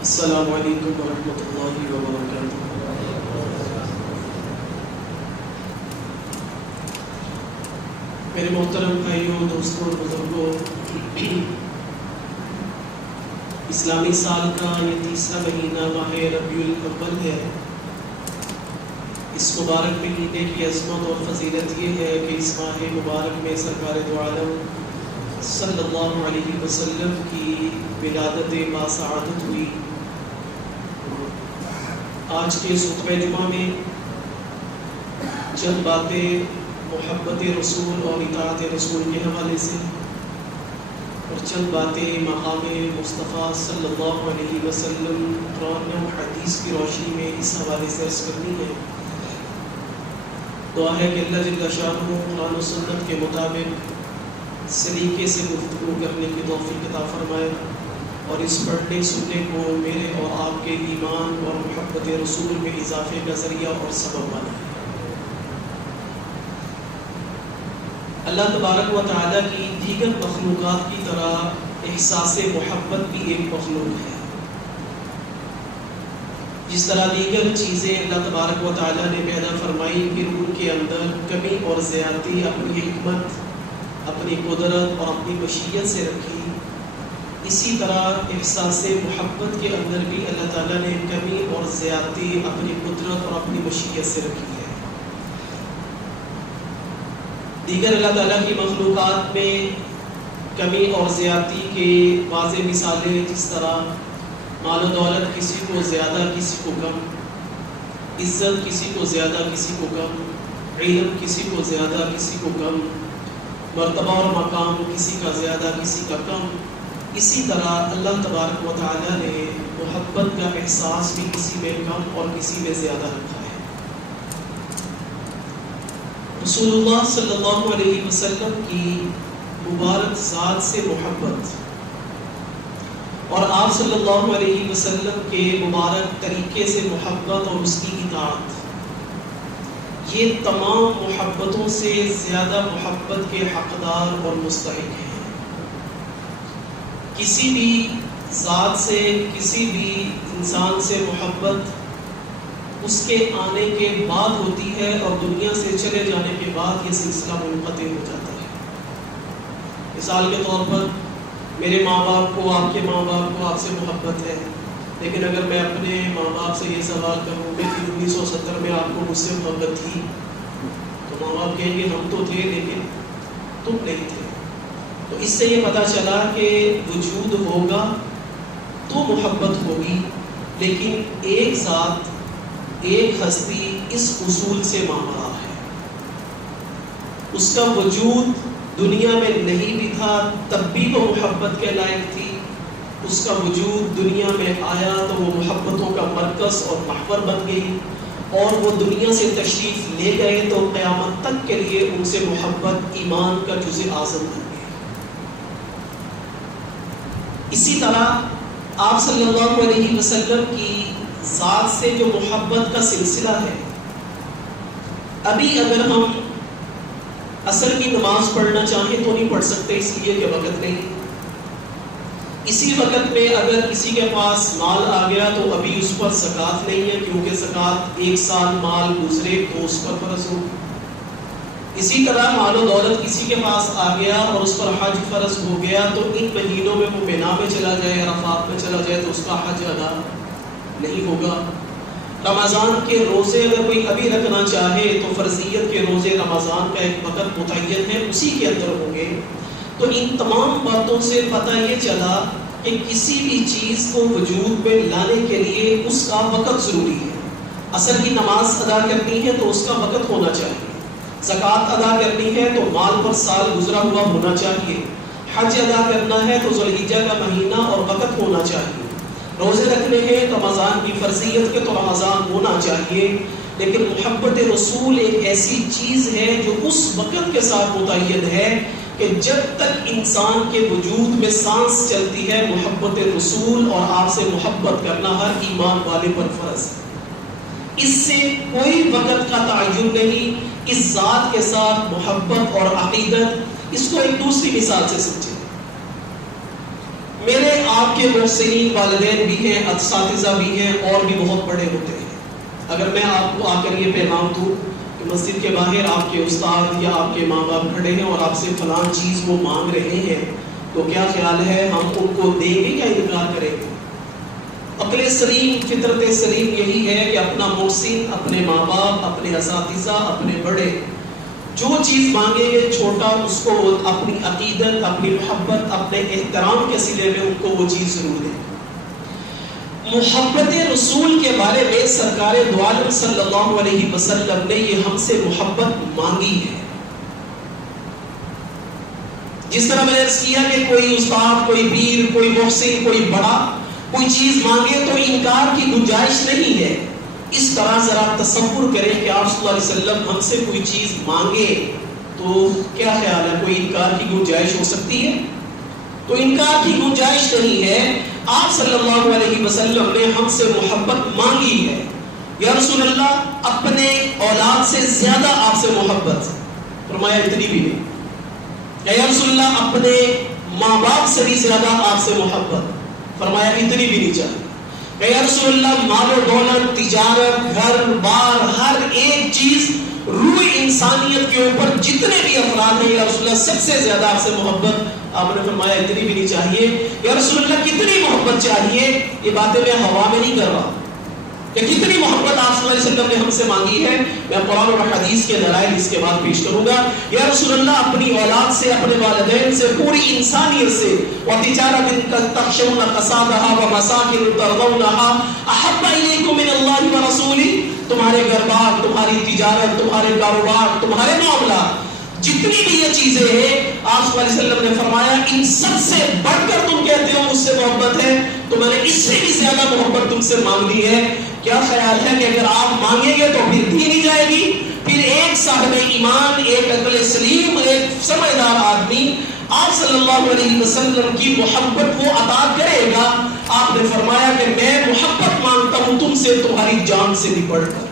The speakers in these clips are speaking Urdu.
السلام علیکم ورحمۃ اللہ وبرکاتہ۔ میرے محترم بھائیوں، دوستوں اور بزرگوں، اسلامی سال کا یہ تیسرا مہینہ ماہ ربیع الاول ہے۔ اس مبارک مہینے کی عظمت اور فضیلت یہ ہے کہ اس ماہ مبارک میں سرکار دو عالم صلی اللہ علیہ وسلم کی ولادت باسعادت ہوئی۔ آج کے خطبہ جمعہ میں چند باتیں محبت رسول اور اطاعت رسول کے حوالے سے اور چند باتیں مقام مصطفیٰ صلی اللہ علیہ وسلم قرآن و حدیث کی روشنی میں اس حوالے سے عرض کرنی ہے۔ دعا ہے کہ اللہ جل شانہ قرآن و سنت کے مطابق سلیقے سے گفتگو کرنے کی توفیق عطا فرمائے اور اس پڑھنے سننے کو میرے اور آپ کے ایمان اور محبت رسول میں اضافے کا ذریعہ اور سبب بنائے۔ اللہ تبارک و تعالیٰ کی دیگر مخلوقات کی طرح احساس محبت بھی ایک مخلوق ہے۔ جس طرح دیگر چیزیں اللہ تبارک و تعالیٰ نے پیدا فرمائی کہ ان کے اندر کمی اور زیادتی اپنی حکمت، اپنی قدرت اور اپنی مشیت سے رکھی، اسی طرح احساس محبت کے اندر بھی اللہ تعالیٰ نے کمی اور زیادتی اپنی قدرت اور اپنی مشیت سے رکھی ہے۔ دیگر اللہ تعالیٰ کی مخلوقات میں کمی اور زیادتی کے واضح مثالیں جس طرح مال و دولت کسی کو زیادہ کسی کو کم، عزت کسی کو زیادہ کسی کو کم، علم کسی کو زیادہ کسی کو کم، مرتبہ اور مقام کسی کا زیادہ کسی کا کم، اسی طرح اللہ تبارک و تعالیٰ نے محبت کا احساس بھی کسی میں کم اور کسی میں زیادہ رکھا ہے۔ رسول اللہ صلی اللہ علیہ وسلم کی مبارک ذات سے محبت اور آپ صلی اللہ علیہ وسلم کے مبارک طریقے سے محبت اور اس کی اطاعت، یہ تمام محبتوں سے زیادہ محبت کے حقدار اور مستحق ہیں۔ کسی بھی ذات سے، کسی بھی انسان سے محبت اس کے آنے کے بعد ہوتی ہے اور دنیا سے چلے جانے کے بعد یہ سلسلہ منقطع ہو جاتا ہے۔ مثال کے طور پر میرے ماں باپ کو، آپ کے ماں باپ کو آپ سے محبت ہے، لیکن اگر میں اپنے ماں باپ سے یہ سوال کروں کہ 1970 میں آپ کو مجھ سے محبت تھی، تو ماں باپ کہیں گے ہم تو تھے لیکن تم نہیں تھے۔ تو اس سے یہ پتہ چلا کہ وجود ہوگا تو محبت ہوگی، لیکن ایک ذات، ایک ہستی اس اصول سے مامرا ہے۔ اس کا وجود دنیا میں نہیں بھی تھا تب بھی وہ محبت کے لائق تھی، اس کا وجود دنیا میں آیا تو وہ محبتوں کا مرکز اور محور بن گئی، اور وہ دنیا سے تشریف لے گئے تو قیامت تک کے لیے ان سے محبت ایمان کا جزء اعظم بن گئی۔ اسی طرح آپ صلی اللہ علیہ وسلم کی ذات سے جو محبت کا سلسلہ ہے، ابھی اگر ہم عصر کی نماز پڑھنا چاہیں تو نہیں پڑھ سکتے، اس لیے کہ وقت نہیں۔ اسی وقت میں اگر کسی کے پاس مال آ گیا تو ابھی اس پر زکوٰۃ نہیں ہے، کیونکہ زکوٰۃ 1 سال مال گزرے تو اس پر فرض ہو۔ اسی طرح مال و دولت کسی کے پاس آ گیا اور اس پر حج فرض ہو گیا تو ان مہینوں میں وہ مینا میں چلا جائے، عرفات میں چلا جائے تو اس کا حج ادا نہیں ہوگا۔ رمضان کے روزے اگر کوئی ابھی رکھنا چاہے تو فرضیت کے روزے رمضان کا ایک وقت متعین ہے، اسی کے اندر ہوں گے۔ تو ان تمام باتوں سے پتہ یہ چلا کہ کسی بھی چیز کو وجود میں لانے کے لیے اس کا وقت ضروری ہے۔ عصر کی نماز ادا کرنی ہے تو اس کا وقت ہونا چاہیے، زکوٰۃ ادا کرنی ہے تو مال پر سال گزرا ہوا ہونا چاہیے، حج ادا کرنا ہے تو ذوالحجہ کا مہینہ اور وقت ہونا چاہیے، روزے رکھنے ہیں رمضان کی فرضیت کے تو رمضان ہونا چاہیے۔ لیکن محبت رسول ایک ایسی چیز ہے جو اس وقت کے ساتھ متعین ہے کہ جب تک انسان کے وجود میں سانس چلتی ہے، محبت رسول اور آپ سے محبت کرنا ہر ایمان والے پر فرض ہے۔ اس سے کوئی وقت کا تعین نہیں، اس ذات کے ساتھ محبت اور عقیدت۔ اس کو ایک دوسری مثال سے سمجھیں۔ میرے آپ کے محسنین والدین بھی ہیں، اساتذہ بھی ہیں، اور بھی بہت بڑے ہوتے ہیں. اگر میں آپ کو آ کر یہ پیغام دوں کہ مسجد کے باہر آپ کے استاد یا آپ کے ماں باپ کھڑے ہیں اور آپ سے فلاں چیز وہ مانگ رہے ہیں، تو کیا خیال ہے ہم ان کو دیں گے یا انکار کریں گے؟ عقل سلیم، فطرت سلیم یہی ہے کہ اپنا محسن، اپنے ماں باپ، اپنے اساتذہ، اپنے بڑے جو چیز مانگیں گے چھوٹا، اس کو اپنی عقیدت، اپنی محبت، اپنے احترام کے صلے میں ان کو وہ چیز ضرور دیں. محبت رسول کے بارے میں سرکار دو عالم صلی اللہ علیہ وسلم نے یہ ہم سے محبت مانگی ہے. جس طرح میں نے عرض کیا کہ کوئی استاد، کوئی پیر، کوئی محسن، کوئی بڑا کوئی چیز مانگے تو انکار کی گنجائش نہیں ہے. اس طرح ذرا تصور کریں کہ آپ صلی اللہ علیہ وسلم ہم سے کوئی چیز مانگے تو کیا خیال ہے، کوئی انکار کی گنجائش ہو سکتی ہے؟ تو انکار کی گنجائش نہیں ہے. آپ صلی اللہ علیہ وسلم نے ہم سے محبت مانگی ہے. یا رسول اللہ اپنے اولاد سے زیادہ آپ سے محبت، فرمایا اتنی بھی نہیں. یا رسول اللہ اپنے ماں باپ سے بھی زیادہ آپ سے محبت، فرمایا اتنی بھی نہیں چاہیے. یا رسول اللہ مال و دولت، تجارت، گھر بار، ہر ایک چیز، روح انسانیت کے اوپر جتنے بھی افراد ہیں یا رسول اللہ سب سے زیادہ آپ سے محبت، آپ نے فرمایا اتنی بھی نہیں چاہیے. یا رسول اللہ کتنی محبت چاہیے؟ یہ باتیں میں ہوا میں نہیں کر رہا کہ کتنی محبت آپ صلی اللہ علیہ وسلم نے ہم سے مانگی ہے. میں قرآن اور حدیث کے دلائل اس کے بعد پیش کروں گا. یا رسول اللہ اپنی اولاد سے، اپنے والدین سے، پوری انسانیت سے، وَتِجَارَةٍ تَخْشَوْنَ كَسَادَهَا وَمَسَاكِنُ تَرْضَوْنَهَا أَحَبَّ إِلَيْكُم مِّنَ اللَّهِ وَرَسُولِهِ. تمہارے گھر بار، تمہاری تجارت، تمہارے کاروبار، تمہارے معاملات، جتنی بھی یہ چیزیں ہیں، آپ صلی اللہ علیہ وسلم نے فرمایا ان سب سے بڑھ کر تم کہتے ہو مجھ سے محبت ہے، تو میں نے اس سے بھی زیادہ محبت تم سے مانگ لی ہے. کیا خیال ہے کہ اگر آپ مانگیں گے تو پھر دی نہیں جائے گی؟ پھر ایک صاحب ایمان، ایک عقل سلیم، ایک سمجھدار آدمی آپ صلی اللہ علیہ وسلم کی محبت وہ عطا کرے گا. آپ نے فرمایا کہ میں محبت مانگتا ہوں تم سے تمہاری جان سے بھی بڑھ کر.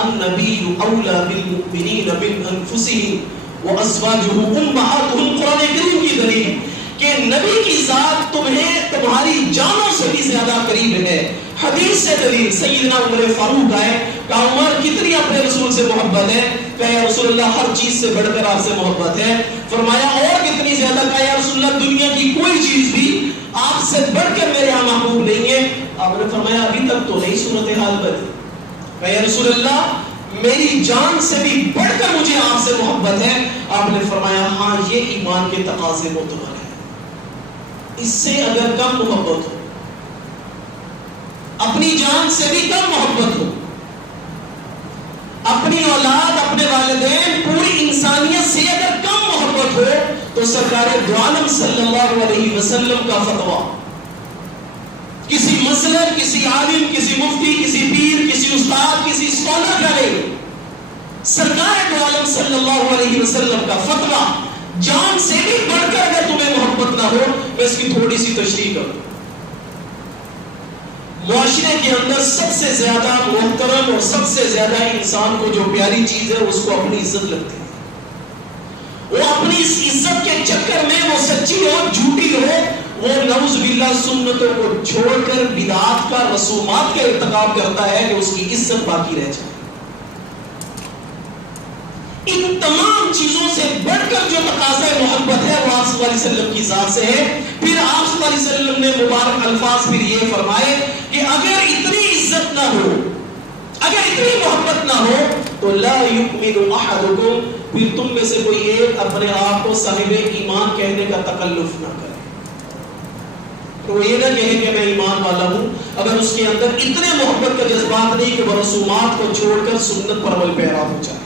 النبی اولی بالمؤمنین من انفسهم وازواجه امہاتهم، قرآن کریم کی دلیل کہ نبی کی ذات تمہیں تمہاری جانوں سے بھی زیادہ قریب ہے. حدیث سے دلیل سیدنا عمر فاروق آئے کہ عمر کتنی اپنے رسول سے محبت ہے؟ کہ یا رسول اللہ ہر چیز سے بڑھ کر آپ سے محبت ہے. فرمایا اور کتنی زیادہ؟ کہ یا رسول اللہ دنیا کی کوئی چیز بھی آپ سے بڑھ کر میرے یہاں محبوب نہیں ہے. آپ نے فرمایا ابھی تک تو نہیں صورتحال بدلی. کہ یا رسول اللہ میری جان سے بھی بڑھ کر مجھے آپ سے محبت ہے. آپ نے فرمایا ہاں یہ ایمان کے تقاضے معتبر ہیں. اس سے اگر کم محبت ہو، اپنی جان سے بھی کم محبت ہو، اپنی اولاد، اپنے والدین، پوری انسانیت سے اگر کم محبت ہو، تو سرکار دو عالم صلی اللہ علیہ وسلم کا فتویٰ کسی مسلک، کسی عالم، کسی مفتی، کسی پیر، کسی استاد، کسی اسکالر کا نہیں. سرکار دو عالم صلی اللہ علیہ وسلم کا فتویٰ جان سے بھی بڑھ کر اگر تمہیں محبت نہ ہو. میں اس کی تھوڑی سی تشریح کروں. معاشرے کے اندر سب سے زیادہ محترم اور سب سے زیادہ انسان کو جو پیاری چیز ہے اس کو اپنی عزت لگتی ہے. وہ اپنی اس عزت کے چکر میں وہ سچی ہو جھوٹی ہو، وہ نعوذ باللہ سنتوں کو چھوڑ کر بدعات کا، رسومات کا ارتکاب کرتا ہے کہ اس کی عزت باقی رہ جائے. ان تمام چیزوں سے بڑھ کر جو تقاضا محبت ہے وہ آپ صلی اللہ علیہ وسلم کی ذات سے ہے. پھر آپ صلی اللہ علیہ وسلم نے مبارک الفاظ پھر یہ فرمائے کہ اگر اتنی عزت نہ ہو، اگر اتنی محبت نہ ہو تو لا یؤمن احدکم، پھر تم میں سے کوئی ایک اپنے آپ کو صاحب ایمان کہنے کا تکلف نہ کرے. تو وہ یہ نہ کہے کہ میں ایمان والا ہوں اگر اس کے اندر اتنے محبت کا جذبات نہیں کہ وہ رسومات کو چھوڑ کر سنت پر عمل پیرا ہو جائے،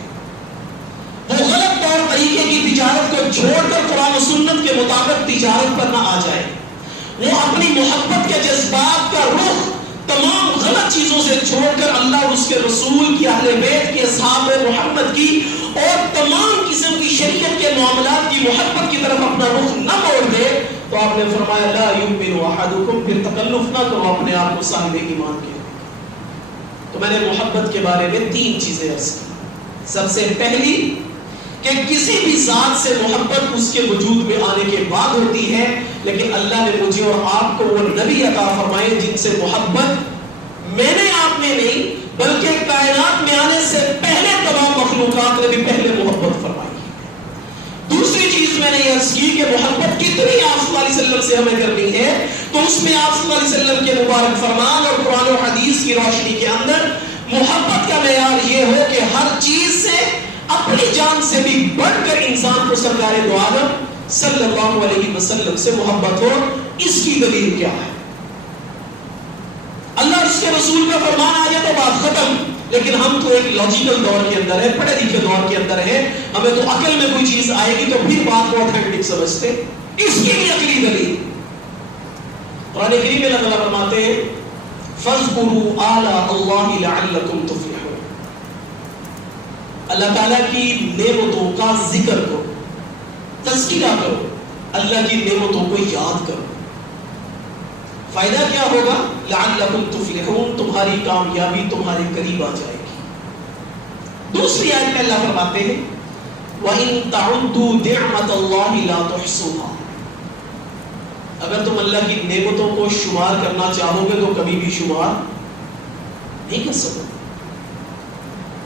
وہ غلط طور طریقے کی تجارت کو چھوڑ کر قرآن و سنت کے مطابق تجارت پر نہ آ جائے، وہ اپنی محبت کے جذبات کا رخ تمام غلط چیزوں سے چھوڑ کر اللہ اور اس کے رسول کی، اہل بیت کی، اصحاب محمد کی اور تمام قسم کی شریعت کے معاملات کی محبت کی طرف اپنا رخ نہ موڑ دے. تو آپ نے فرمایا لا یؤمن احدکم، پھر تکلف نہ کرو اپنے آپ کو صاحب ایمان کے. تو میں نے محبت کے بارے میں 3 چیزیں عرض کی. سب سے پہلی کہ کسی بھی ذات سے محبت اس کے وجود میں آنے کے بعد ہوتی ہے، لیکن اللہ نے مجھے اور آپ کو وہ نبی عطا فرمائے جن سے محبت میں نے آپ نے نہیں بلکہ کائنات میں آنے سے پہلے تمام مخلوقات نے بھی پہلے محبت فرمائی. دوسری چیز میں نے یہ عرض کی کہ محبت کتنی آپ صلی اللہ علیہ وسلم سے ہمیں کرنی ہے, تو اس میں آپ صلی اللہ علیہ وسلم کے مبارک فرمان اور قرآن و حدیث کی روشنی کے اندر محبت کا معیار یہ ہو کہ ہر چیز سے اپنی جان سے بھی بڑھ کر انسان کو سرکار دو عالم صلی اللہ علیہ وسلم سے محبت ہو. اس کی دلیل کیا ہے؟ اللہ اور اس کے رسول کا فرمان آ جائے تو بات ختم, لیکن ہم تو ایک لاجیکل دور کے اندر ہے, پڑھے لکھے دور کے اندر ہے, ہمیں تو عقل میں کوئی چیز آئے گی تو پھر بات کو اوتھینٹک سمجھتے. اس کی بھی عقلی دلیل قرآن کریم میں اللہ فرماتے ہیں فَاذْكُرُوا آلَاءَ اللَّهِ لَعَلَّكُمْ تُفْلِحُونَ. اللہ تعالیٰ کی نعمتوں کا ذکر کرو, تذکرہ کرو, اللہ کی نعمتوں کو یاد کرو. فائدہ کیا ہوگا؟ لعلکم تفلحون, تمہاری کامیابی تمہارے قریب آ جائے گی. دوسری آیت میں اللہ فرماتے ہیں وَإِن تَعُدُّوا نِعْمَةَ اللَّهِ لَا تُحْصُوهَا. اگر تم اللہ کی نعمتوں کو شمار کرنا چاہو گے تو کبھی بھی شمار نہیں کر سکو.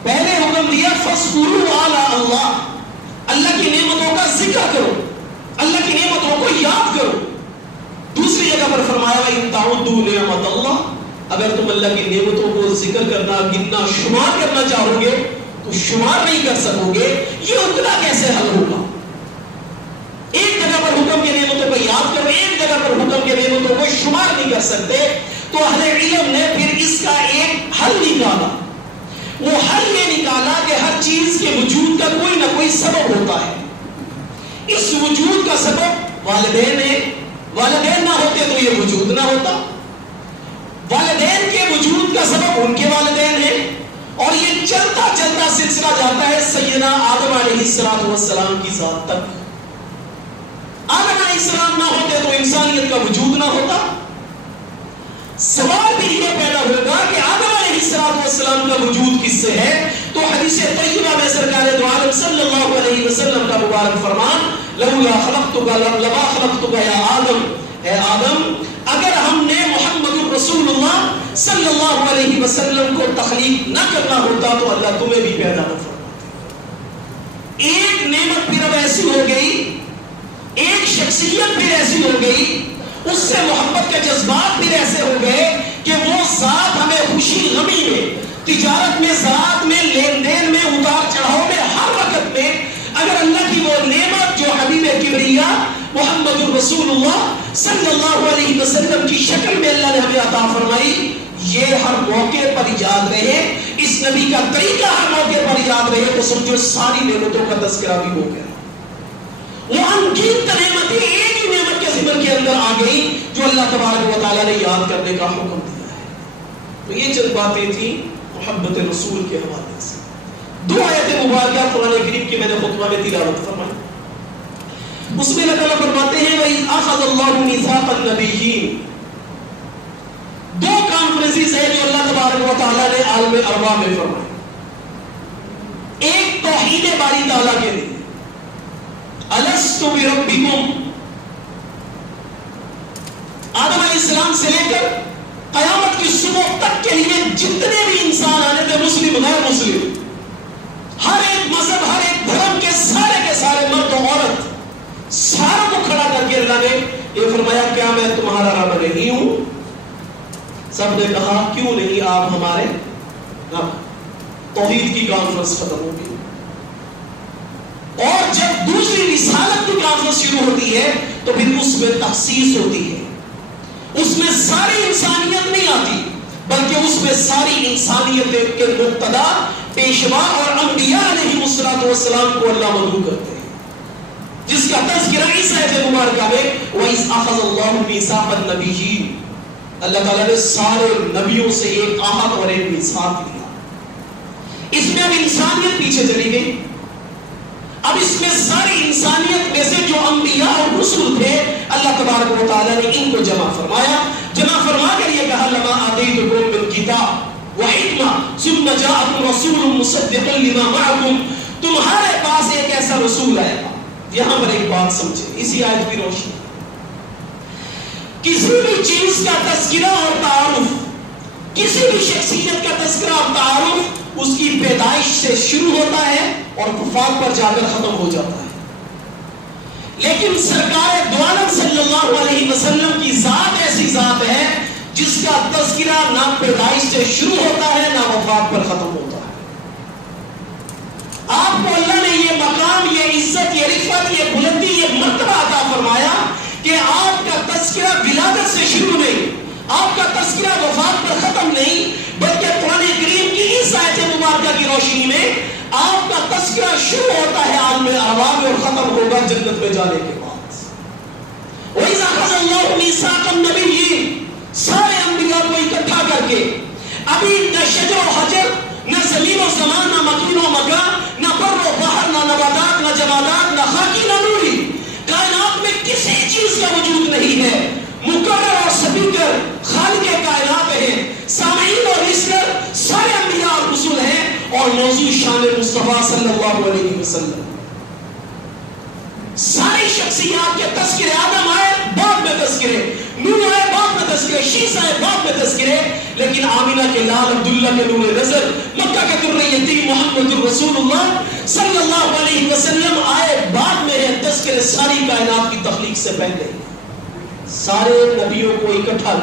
پہلے حکم دیا فَاذْكُرُوا آلَاءَ اللَّهِ, اللہ کی نعمتوں کا ذکر کرو, اللہ کی نعمتوں کو یاد کرو. دوسری جگہ پر فرمایا وَإِن تَعُدُّوا نِعْمَةَ اللَّهِ, اگر تم اللہ کی نعمتوں کو ذکر کرنا, گننا, شمار کرنا چاہو گے تو شمار نہیں کر سکو گے. یہ عقدہ کیسے حل ہوگا؟ ایک جگہ پر حکم کی نعمتوں کو یاد کرو, ایک جگہ پر حکم کی نعمتوں کو شمار نہیں کر سکتے. تو اہل علم نے پھر اس کا ایک حل نکالا. وہ حل یہ نکالا کہ ہر چیز کے وجود کا کوئی نہ کوئی سبب ہوتا ہے. اس وجود کا سبب والدین ہیں, والدین نہ ہوتے تو یہ وجود نہ ہوتا. والدین کے وجود کا سبب ان کے والدین ہیں, اور یہ چلتا چلتا سلسلہ جاتا ہے سیدنا آدم علیہ السلام کی ذات تک. آدم علیہ السلام نہ ہوتے تو انسانیت کا وجود نہ ہوتا. سوال بھی یہ پیدا ہوگا کہ آدم علیہ السلام کا وجود کس سے ہے؟ تو حدیث طیبہ میں سرکار دو عالم صلی اللہ علیہ وسلم کا مبارک فرمان لولا خلقتک لما خلقتک یا آدم, اے آدم اگر ہم نے محمد رسول اللہ صلی اللہ علیہ وسلم کو تخلیق نہ کرنا ہوتا تو اللہ تمہیں بھی پیدا نہ فرماتے. ایک نعمت پھر اب ایسی ہو گئی, ایک شخصیت پھر ایسی ہو گئی, اس سے محبت کے جذبات پھر ایسے ہو گئے کہ وہ ذات ہمیں خوشی غمی میں, تجارت میں, زراعت میں, لین دین میں, اتار چڑھاؤ میں, ہر وقت میں اگر اللہ کی وہ نعمت جو حبیب کبریا محمد الرسول اللہ صلی اللہ علیہ وسلم کی شکل میں اللہ نے ہمیں عطا فرمائی, یہ ہر موقع پر یاد رہے, اس نبی کا طریقہ ہر موقع پر یاد رہے, تو سمجھو ساری نعمتوں کا تذکرہ بھی ہو گیا. وہ انگیت نعمتیں ایک ہی نعمت کے ذکر کے اندر آ گئی جو اللہ تبارک و تعالیٰ نے یاد کرنے کا حکم دیا ہے. تو یہ چند باتیں تھیں محبت رسول کے حوالے سے. دو آیت مبارکہ قرآن کریم کی میں نے خطبہ میں تلاوت فرمائی. اس میں اللہ تعالیٰ فرماتے ہیں وَإِذْ أَخَذَ اللَّهُ مِيثَاقَ النَّبِيِّينَ. دو کانفرنسز ہیں جو اللہ تبارک و تعالیٰ نے عالم ارواح میں فرمائی. ایک توحید باری تعالیٰ کے لیے الست بربکم, آدم علیہ السلام سے لے کر قیامت کی صبح تک کے لیے جتنے بھی انسان آنے تھے, مسلم غیر مسلم, ہر ایک مذہب, ہر ایک دھرم کے سارے مرد و عورت, ساروں کو کھڑا کر کے اللہ نے یہ فرمایا کیا میں تمہارا رب نہیں ہوں؟ سب نے کہا کیوں نہیں, آپ ہمارے رب. توحید کی کانفرنس ختم ہو گئی. اور جب دوسری رسالت کی کانفرنس شروع ہوتی ہے تو پھر اس میں تخصیص ہوتی ہے. اس میں ساری انسانیت نہیں آتی بلکہ اس میں ساری انسانیت کے مقتدا, پیشوا اور انبیاء علیہ السلام کو اللہ مدعو کرتے ہیں, جس کا تذکرہ اس آیت مبارکہ میں وَإِذْ أَخَذَ اللَّهُ مِيثَاقَ النَّبِيِّينَ, اللہ تعالیٰ نے سارے نبیوں سے ایک عہد اور ایک میثاق لیا. اس میں اب انسانیت پیچھے چلی گئی. اب اس میں ساری انسانیت میں سے جو انبیاء اور رسول تھے اللہ تبارک و تعالیٰ نے ان کو جمع فرمایا. جمع فرما کر یہ کہا لما آتیتکم من کتاب وحکمہ ثم جاءکم رسول مصدق لما معکم, تمہارے پاس ایک ایسا رسول آئے گا. یہاں پر ایک بات سمجھے, اسی آیت کی روشنی کسی بھی چیز کا تذکرہ اور تعارف، کسی بھی شخصیت کا تذکرہ اور تعارف اس کی پیدائش سے شروع ہوتا ہے اور وفات پر جا کر ختم ہو جاتا ہے. لیکن سرکار دو عالم صلی اللہ علیہ وسلم کی ذات ایسی ذات ہے جس کا تذکرہ نہ پیدائش سے شروع ہوتا ہے نہ وفات پر ختم ہوتا ہے. آپ کو اللہ نے یہ مقام، یہ عزت، یہ رفعت، یہ بلندی، یہ مرتبہ عطا فرمایا کہ آپ کا تذکرہ ولادت سے شروع نہیں، آپ کا تذکرہ وفات پر ختم نہیں، بلکہ قرآن کریم کی اس آیت مبارکہ کی روشنی میں آپ کا تذکرہ شروع ہوتا ہے عالم ارواح میں اور ختم ہوگا جنت میں جانے کے بعد. وَإِذَا أَخَذَ اللَّهُ مِيثَاقَ النَّبِيِّينَ، سارے انبیاء کو اکٹھا کر کے، ابھی نہ شجر و حجر، نہ زمین و زمان، نہ مکین و مکان، نہ بر و بحر، نہ نباتات، نہ جمادات، نہ خاکی، نہ نوری، کائنات میں کسی چیز کا وجود نہیں ہے. مقرر اور سپیکر خالق کائنات ہیں، سامعین اور لسنر سارے انبیاء اور رسول ہیں، اور موضوع شان مصطفیٰ صلی اللہ علیہ وسلم. ساری شخصیات کے تذکرے، آدم آئے بعد میں تذکرے، نوح آئے بعد میں تذکرے، شیس آئے بعد میں تذکرے، لیکن آمینہ کے لال عبداللہ کے نور نظر، مکہ کے در یتیم محمد رسول اللہ صلی اللہ علیہ وسلم آئے بعد میں ہے. تذکرے ساری کائنات کی تخلیق سے پہلے سارے نبیوں کو اکٹھا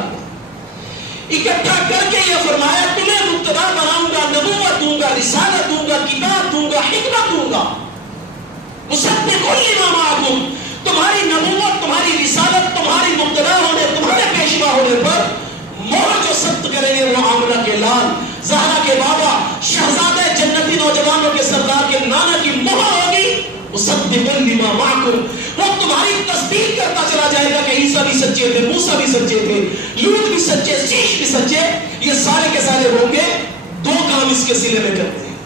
کر کے یہ فرمایا تمہیں مبتدا بناؤں گا، نبوت دوں گا، رسالت دوں گا، کتاب دوں گا، حکمت دوں گا. مصدق لما معکم، تمہاری نبوت، تمہاری رسالت، تمہاری مبتدا ہونے، تمہارے پیشوا ہونے پر مہر جو سخت کریں گے وہ آمنہ کے لال، زہرا کے بابا، شہزادہ جنتی نوجوانوں کے سردار کے نانا کی مہر ہوگی. مصدق لما معکم، وہ تمہاری تصدیق کرتا چلا جائے گا کہ عیسیٰ بھی سچے تھے، موسیٰ بھی سچے تھے، لوط بھی سچے، شیش بھی سچے. یہ سارے کے سارے ہوں گے. دو کام اس کے سلے میں کرتے ہیں.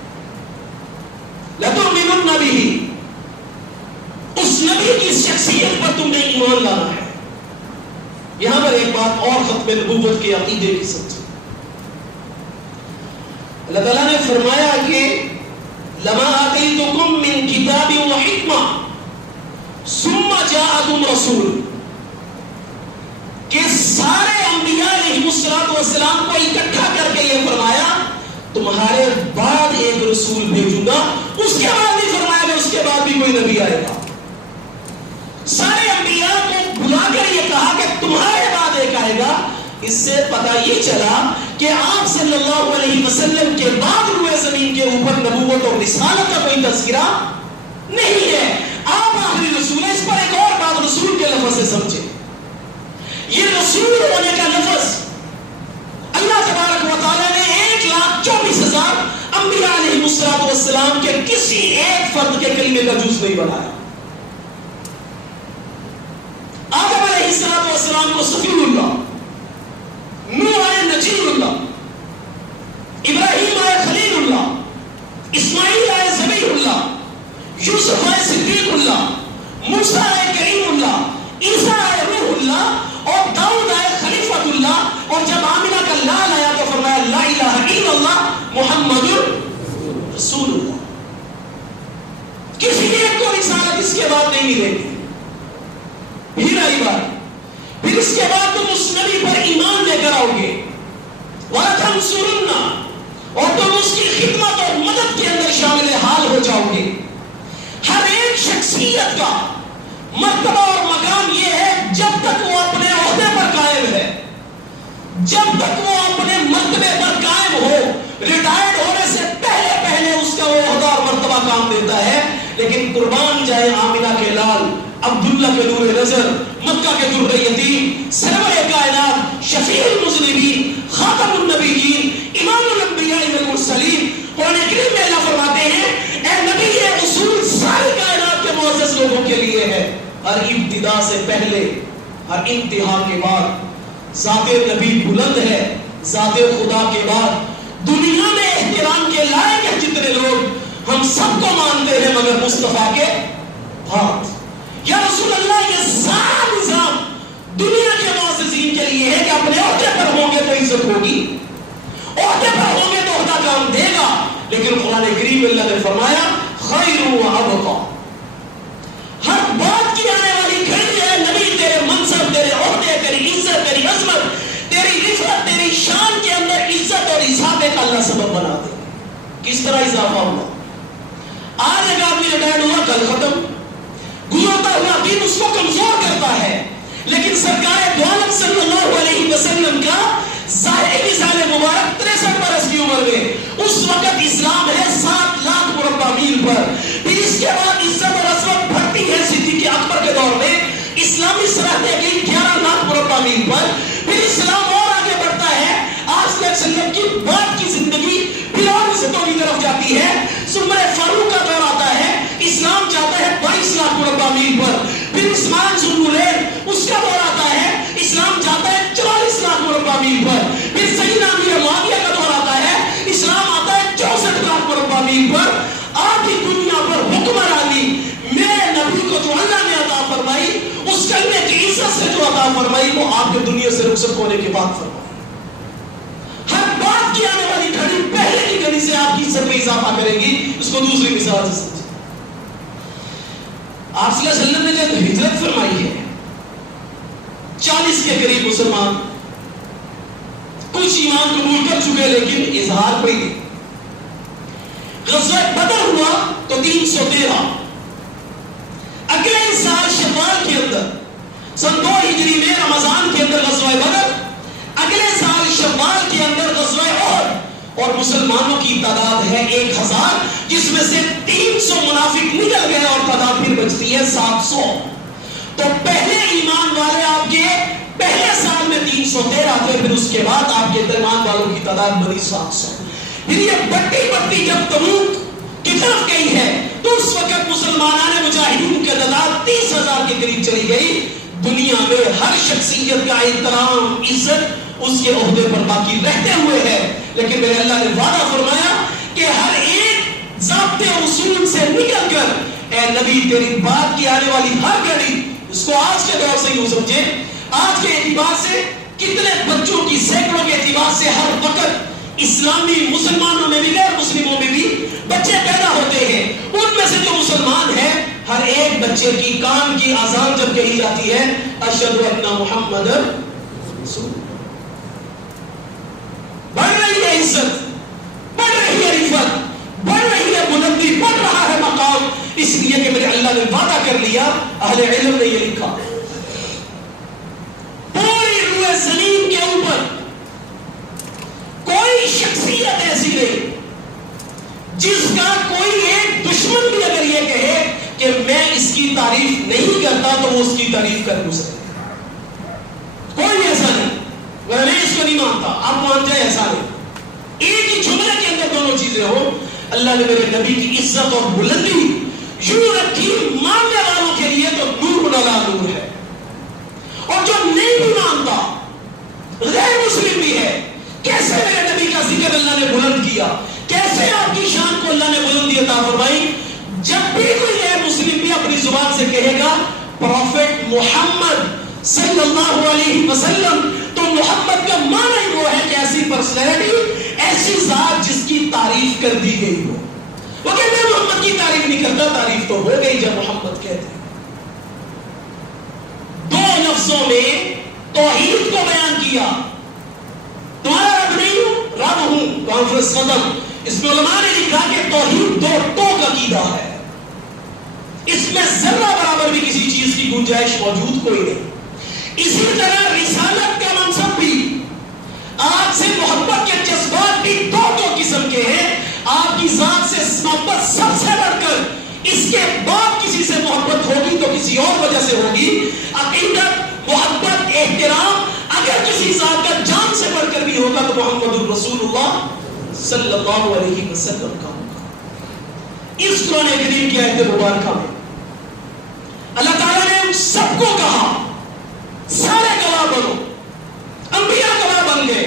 لَتُؤْمِنُنَّ بِهِ، اس نبی کی شخصیت پر تم نے ایمان لانا ہے. یہاں پر ایک بات اور ختم نبوت کے عقیدے کی سمجھو. اللہ تعالیٰ نے فرمایا کہ لَمَا آتَيْتُكُم مِّن كِتَابٍ وَحِکْمَةٍ ثُمَّ جَاءَكُمْ رَسُولٌ، کہ سارے انبیاء علیہ السلام کو اکٹھا کر کے یہ فرمایا تمہارے بعد ایک رسول بھیجوں گا. اس کے بعد بھی فرمایا کہ اس کے بعد بھی کوئی نبی آئے گا. سارے انبیاء کو بلا کر یہ کہا کہ تمہارے بعد ایک آئے گا. اس سے پتہ یہ چلا کہ آپ صلی اللہ علیہ وسلم کے بعد روئے زمین کے اوپر نبوت اور رسالت کا کوئی تذکرہ نہیں ہے. آپ آخری رسول ہیں. اس پر ایک اور بات رسول کے لفظ سے سمجھے. یہ رسول ہونے کا لفظ اللہ تبارک و تعالیٰ نے 1,24,000 انبیاء علیہ السلام کے کسی ایک فرد کے کلمے کا جز نہیں بنایا. آدم علیہ السلام کو صفی اللہ، نوح آئے نجیب اللہ، ابراہیم آئے خلیل اللہ، اسماعیل آئے ذبیح اللہ، یوسف آئے صدیق اللہ، موسیٰ آئے کریم اللہ، عیسیٰ آئے روح اللہ، اور داؤد آئے خلیفۃ اللہ. اور جب آمنہ کا لال آیا تو فرمایا لا الہ الا اللہ محمد رسول اللہ. کسی ایک کو رسالت اس کے بعد نہیں ملے گی. پھر آئی بات، پھر اس کے بعد تم اس نبی پر ایمان لے کر آؤ گے. وَلَتَنْصُرُنَّ، اور تم اس کی خدمت اور مدد کے اندر شامل حال ہو جاؤ گے. ہر ایک شخصیت کا مرتبہ اور مقام یہ ہے جب تک وہ اپنے عہدے پر قائم ہے، جب تک وہ اپنے مرتبے پر قائم ہو. ریٹائرڈ ہونے سے پہلے اس کا وہ عہدہ اور مرتبہ کام دیتا ہے. لیکن قربان جائے آمنہ کے لال، عبداللہ کے نور نظر، مکہ کے در یتیم، سرور کائنات، شفیع المذنبین، خاتم النبیین، امام الانبیاء والمرسلین. قرآن کریم میں اللہ فرماتے ہیں اے نبی یہ اصول ساری کائنات کے معزز لوگوں کے لیے ہے. ہر ابتدا سے پہلے، ہر انتہا کے بعد ذات نبی بلند ہے. ذات خدا کے بعد دنیا میں احترام کے لائق ہیں جتنے لوگ، ہم سب کو مانتے ہیں مگر مصطفیٰ کے بعد. یا رسول اللہ یہ سارا نظام دنیا کے معززین کے لیے ہے کہ اپنے عہدے پر ہوں گے تو عزت ہوگی، عہدے پر ہوں گے تو عہدہ کام دے گا. لیکن قرآن کریم اللہ نے فرمایا خیر و ابقا، ہر بات کی آنے والی گھڑی ہے نبی تیرے منصب، تیرے عہدے، تیری عزت، کس طرح اضافہ ہوا؟ آج ایک آدمی ریٹائرڈ ہوا، کل ختم. گزرتا ہوا دین اس کو کمزور کرتا ہے. لیکن سرکار دو عالم صلی اللہ علیہ وسلم کا ظاہری مثال مبارک 63 برس کی عمر میں، اس وقت اسلام ہے 7 لاکھ مربع میل پر. پھر اس کے بعد عزت اور عظمت بڑھتی ہے صدیق اکبر کے دور میں، اسلامی سرحدیں گئی 11 لاکھ مربع میل پر. پھر اسلام اور آگے بڑھتا ہے، آج کے وسلم کی بعد کی زندگی پھر اور عزتوں کی طرف جاتی ہے. عمر فاروق کا دور آتا ہے، اسلام جاتا ہے 22 لاکھ مربع میل پر. پھر عثمان ذوالنورین اس کا دور آتا ہے، اسلام جاتا ہے 44 لاکھ مربع میل پر. پھر سیدنا امیر معاویہ کا دور آتا ہے، اسلام آتا ہے 64 لاکھ مربع میل پر. آدھی دنیا پر حکمرانی میرے نبی کو جو اللہ نے عطا فرمائی، اس کلمے کی عزت سے جو عطا فرمائی، وہ آپ کے دنیا سے رخصت ہونے کے بعد فرمائی. ہر بات کی آنے والی گھڑی پہلے کی گھڑی سے آپ کی عزت میں اضافہ کریں گی. اس کو دوسری مثال سے سمجھیں. آپ صلی اللہ علیہ وسلم نے جب ہجرت فرمائی ہے، 40 کے قریب مسلمان کچھ ایمان قبول کر چکے لیکن اظہار کوئی نہیں. غزوہ بدر ہوا تو 313. اگلے سال شوال کے اندر سن 2 ہجری میں رمضان کے اندر غزوہ بدر، اگلے سال شوال کے اندر غزوہ احد. اور مسلمانوں کی تعداد ہے 1000، جس میں سے 300 منافق نکل گئے اور تعداد پھر بچتی ہے 700. تو پہلے ایمان والے آپ کے پہلے سال میں 313 تھے، پھر اس کے بعد آپ کے ایمان والوں کی تعداد بڑی 700. پھر یہ بڑھتی جب تبوک کی طرف گئی ہے تو اس وقت مسلمانان مجاہدین کی تعداد 30,000 کے قریب چلی گئی. دنیا میں ہر شخصیت کا احترام عزت اس کے عہدے پر باقی رہتے ہوئے ہے، لیکن میرے اللہ نے وعدہ فرمایا کہ ہر ایک ضابطے اصول سے نکل کر اے نبی تیری بات کی آنے والی ہر گھڑی، اس کو آج کے دور سے یوں سمجھے، آج کے اعتبار سے کتنے بچوں کی سینکڑوں کے اعتبار سے ہر وقت اسلامی مسلمانوں میں بھی غیر مسلموں میں بھی بچے پیدا ہوتے ہیں. ان میں سے جو مسلمان ہیں، ہر ایک بچے کی کان کی اذان جب کہی جاتی ہے اشہد ان محمد رسول، بڑھ رہی ہے عزت، بڑھ رہی ہے رفعت، بڑھ رہی ہے بلندی، بڑھ رہا ہے مقام. اس لیے کہ میرے اللہ نے وعدہ کر لیا. اہل علم نے یہ لکھا، پوری روئے زمین کے اوپر کوئی شخصیت ایسی نہیں جس کا کوئی ایک دشمن بھی اگر یہ کہے کہ میں اس کی تعریف نہیں کرتا تو وہ اس کی تعریف کر گزرے. کوئی ایسا نہیں، میں اس کو نہیں مانتا، آپ مان جائے، ایسا نہیں. ایک ہی جملے کے اندر دونوں چیزیں ہو. اللہ نے میرے نبی کی عزت اور بلندی یوں رکھی، ماننے والوں کے لیے تو نور علی نور ہے، اور جو نہیں بھی مانتا غیر مسلم بھی ہے. کیسے میرے نبی کا ذکر اللہ نے بلند کیا، کیسے آپ کی شان کو اللہ نے بلندی عطا فرمائی. جب بھی کوئی غیر مسلم بھی اپنی زبان سے کہے گا پروفٹ محمد صلی اللہ علیہ وسلم، تو محمد کا معنی وہ ہے کہ ایسی پرسنالٹی، ایسی ذات جس کی تعریف کر دی گئی ہو. وہ کہتے ہیں محمد کی تعریف نہیں کرتا، تعریف تو ہو گئی جب محمد کہتے ہیں. 2 لفظوں میں توحید کو بیان کیا. تمہارا رب نہیں ہوں، رب ہوں. کانفرنس ختم. اس میں علماء نے لکھا کہ توحید 2 ٹوک عقیدہ ہے، اس میں ذرہ برابر بھی کسی چیز کی گنجائش موجود کوئی نہیں. اسی طرح رسالت کا منصب بھی، آپ سے محبت کے جذبات بھی 2 قسم کے ہیں. آپ کی ذات سے محبت سب سے بڑھ کر، اس کے بعد کسی سے محبت ہوگی تو کسی اور وجہ سے ہوگی. عقیدت، محبت، احترام اگر کسی ذات کا جان سے بڑھ کر بھی ہوگا تو محمد الرسول اللہ صلی اللہ علیہ وسلم کا ہوگا. اس قرآن کریم کی آیت مبارکہ میں اللہ تعالیٰ نے ان سب کو کہا سارے گواہ بنو. انبیاء گواہ بن گئے.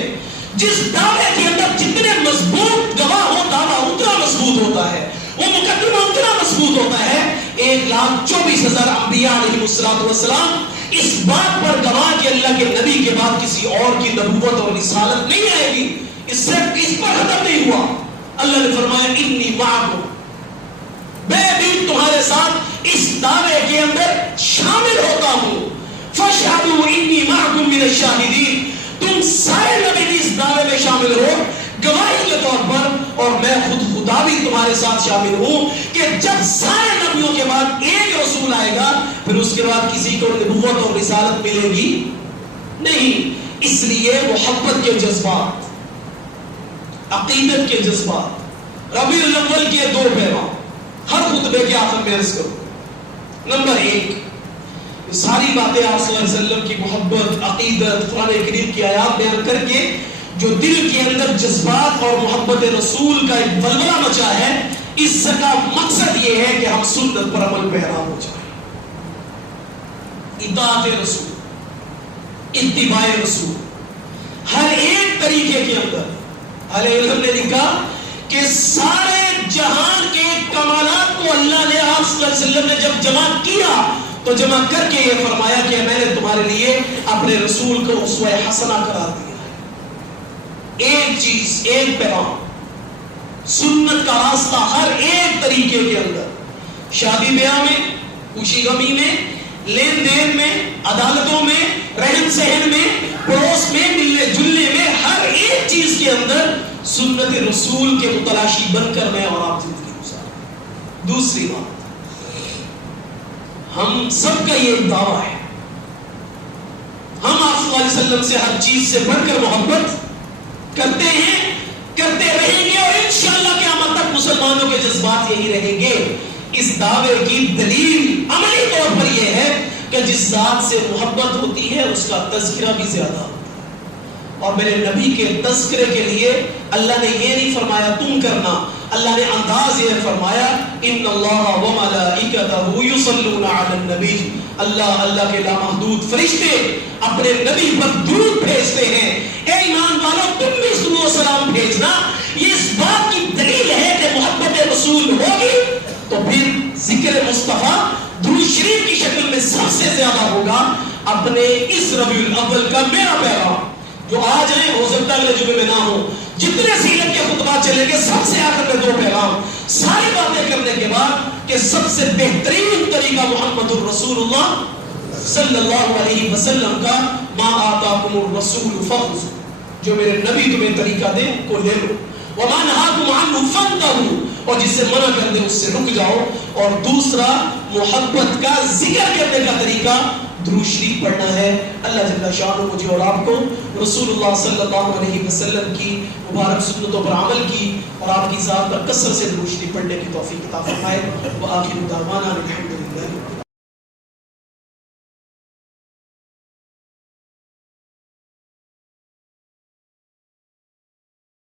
جس دعوے کے اندر جتنے مضبوط گواہ ہو، دعویٰ اتنا مضبوط ہوتا ہے، وہ مقدمہ اتنا مضبوط ہوتا ہے. 1,24,000 انبیاء علیہ السلام اس بات پر گواہ کہ اللہ کے نبی کے بعد کسی اور کی نبوت اور رسالت نہیں آئے گی. اس سے اس پر ختم نہیں ہوا. اللہ نے فرمایا انی معکم، میں بھی تمہارے ساتھ اس دعوے کے اندر شامل ہوتا ہوں. فاشہدوا انی معکم من الشاہدین، تم سارے نبی اس دعوے میں شامل ہو گواہی کے طور پر. اور میں خود خدا بھی تمہارے ساتھ شامل ہوں کہ جب سارے نبیوں کے بعد ایک رسول آئے گا پھر اس کے بعد کسی کو نبوت اور رسالت ملے گی نہیں. اس لیے محبت کے جذبات، عقیدت کے جذبات، ربیع الاول کے دو پیغام ہر خطبے کے آخر میں عرض کروں. نمبر 1، ساری باتیں آپ صلی اللہ علیہ وسلم کی محبت، عقیدت، قرآن کریم کی آیات بیان کر کے جو دل کے اندر جذبات اور محبت رسول کا ایک ولولہ مچا ہے، اس کا مقصد یہ ہے کہ ہم سنت پر عمل پیرا ہو جائیں. اطاعت رسول، اتباع رسول، ہر ایک طریقے کے اندر. اہل علم نے لکھا کہ سارے جہان کے کمالات کو اللہ نے آپ صلی اللہ علیہ وسلم نے جب جمع کیا تو جمع کر کے یہ فرمایا کہ میں نے تمہارے لیے اپنے رسول کو اسوہ حسنہ قرار دیا. ایک چیز، ایک پیغام، سنت کا راستہ ہر ایک طریقے کے اندر، شادی بیاہ میں، خوشی غمی میں، لین دین میں، عدالتوں میں، رہن سہن میں، پڑوس میں، ملنے جلنے میں، ہر ایک چیز کے اندر سنت رسول کے متلاشی بن کر میں اور آپ زندگی گزاریں. دوسری بات، ہم سب کا یہ دعویٰ ہے، ہم آپ صلی اللہ علیہ وسلم سے ہر چیز سے بڑھ کر محبت کرتے ہیں، کرتے رہیں گے، اور انشاءاللہ قیامت تک مسلمانوں کے جذبات یہی رہیں گے. اس دعوے کی دلیل عملی طور پر یہ ہے کہ جس ذات سے محبت ہوتی ہے اس کا تذکرہ بھی زیادہ ہوتا ہے. اور میرے نبی کے تذکرے کے لیے اللہ نے یہ نہیں فرمایا تم کرنا، اللہ نے انداز یہ فرمایا ان اللہ و ملائکتہ یصلون علی النبی، اللہ کے لامحدود فرشتے اپنے نبی پر درود بھیجتے ہیں. اے ایمان والو تم بھی درود و سلام بھیجنا. یہ اس بات کی دلیل ہے کہ محبت رسول ہوگی تو پھر ذکر مصطفیٰ درود شریف کی شکل میں سب سے زیادہ ہوگا. اپنے اس ربیع الاول کا میرا پیغام جو آج ہے، ہو سکتا ہے اگلے جمعے میں نہ ہو، جتنے سیرت کے خطبات چلیں گے سب سے آخر میں 2 پیغام، ساری باتیں کرنے کے بعد کہ سب سے بہترین طریقہ محمد الرسول اللہ صلی اللہ علیہ وسلم کا ما آتاکم الرسول فخذوا، جو میرے نبی تمہیں طریقہ دے ان کو لے لو، وما نہاکم عنہ فانتہوا، اور جس سے منع کر دے اس سے رک جاؤ. اور دوسرا محبت کا ذکر کرنے کا طریقہ درود شریف پڑھنا ہے. اللہ جل شانہ مجھے اور آپ کو رسول اللہ صلی اللہ علیہ وسلم کی مبارک سنتوں پر عمل کی اور آپ کی ذات پر کثرت سے درود شریف پڑھنے کی توفیق عطا فرمائے. وآخر دعوانا الحمدللہ.